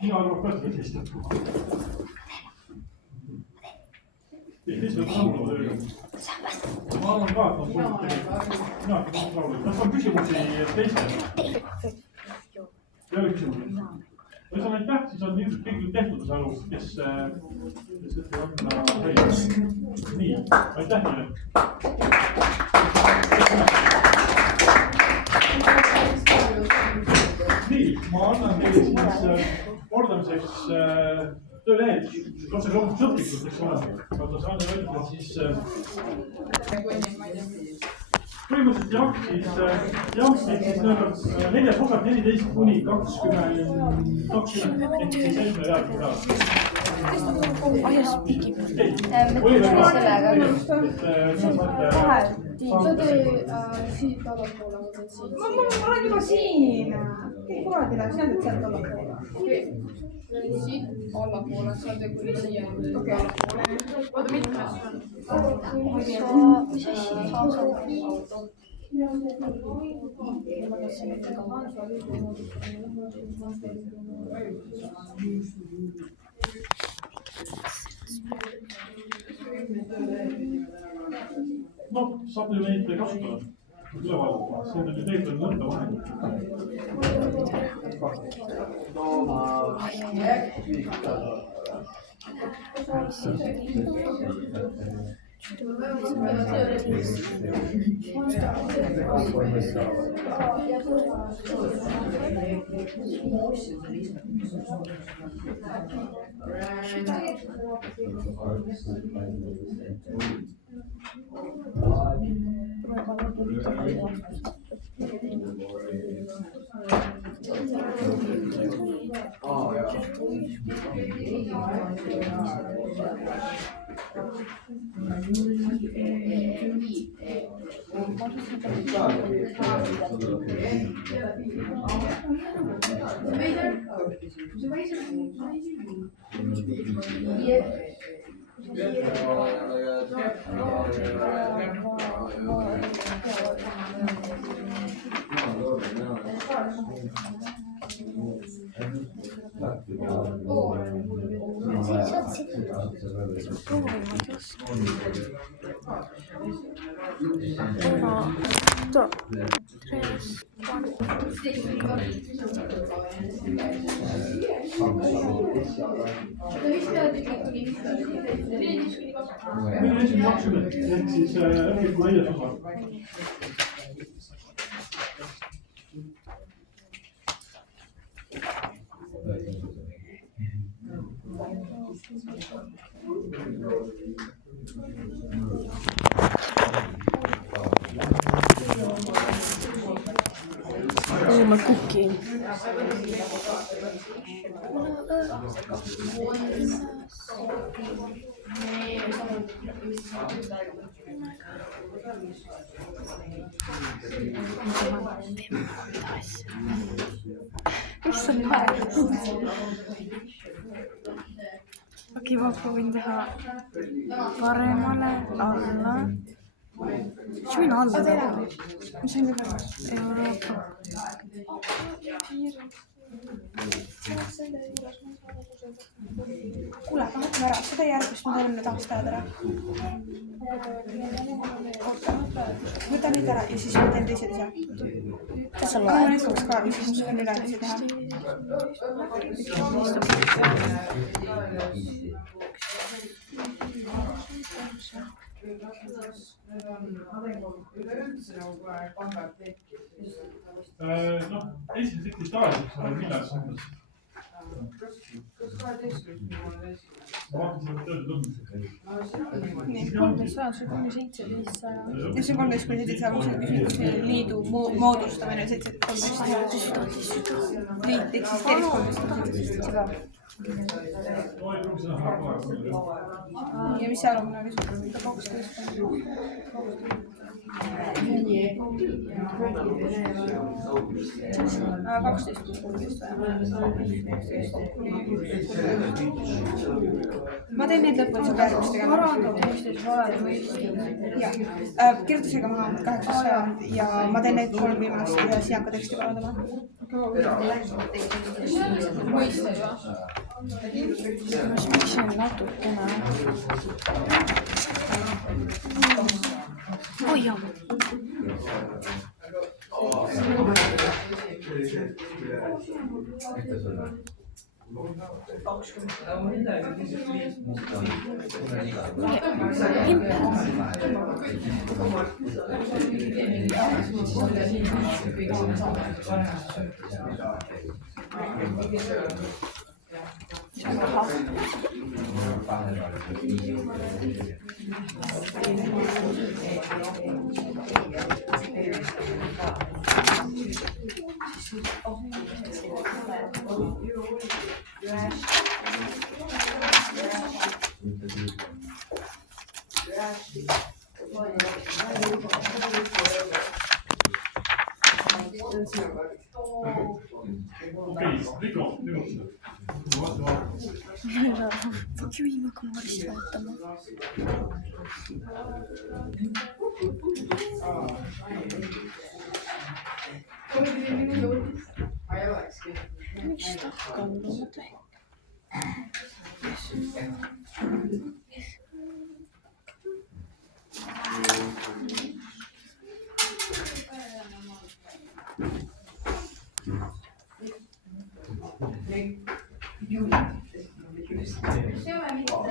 Mina arvan ka seda sellist. Ma arvan ka, et on küsimusi teistele. Ei ole küsimusi. Kui sa neid täht, siis on ilmselt kõik tehtud, sa aru, kes nii, aitäh teile. Nii, ma annan teile siis kordamiseks töölehed, kas see loomulikult sõplikult, eks ole, aga saan öelda, et siis põhimõtteliselt jah, siis neljas osad 14 kuni 20 ehk siis esimene reaalne peale. Ma olen juba siin. Kõik kuradile, sina teed sealt allapoole. Siit allapoole, sa teed kuni siia. Okei, allapoole. Oota, mitmes on? Mis asi? No, saab ju neid kasutada. Üle vaadata, see on ju tegelikult mõttevahend. Oh, my cooking. Mis on vaja? Okei, ma proovin teha paremale alla. Mis mina alla teha? Mis on juba Euroopa? Kuule, vahetame ära, seda järgmist ma teen nüüd aastaajad ära. Võta nüüd ära ja siis ma teen teised ise. Kas on Ma vaja? nüüd kaks ka ja siis ma saan üle ise teha. No, esimesed tekkis tavaliseks, millal suhtes. Ma vaatan seda tööd tundmiseks. Nii, 13 kuni 1700. Ja see 13 kuni 700 liidu moodustamine 13. Liit eksisteeris 13 kuni 1700. ja mis see alumine oli? 12. Ma teen neid lõpuni praegustega. Parandab Eestis valed mõisted. Jah, kirjutusega maha 800 ja ma teen neid 3 viimast Sianka teksti parandama. mõisted või? Ma spiksin natukene. Oi jah. Fuck you, ma hakkama varsti vaatama. Mis takkandunud või? See ei ole nii.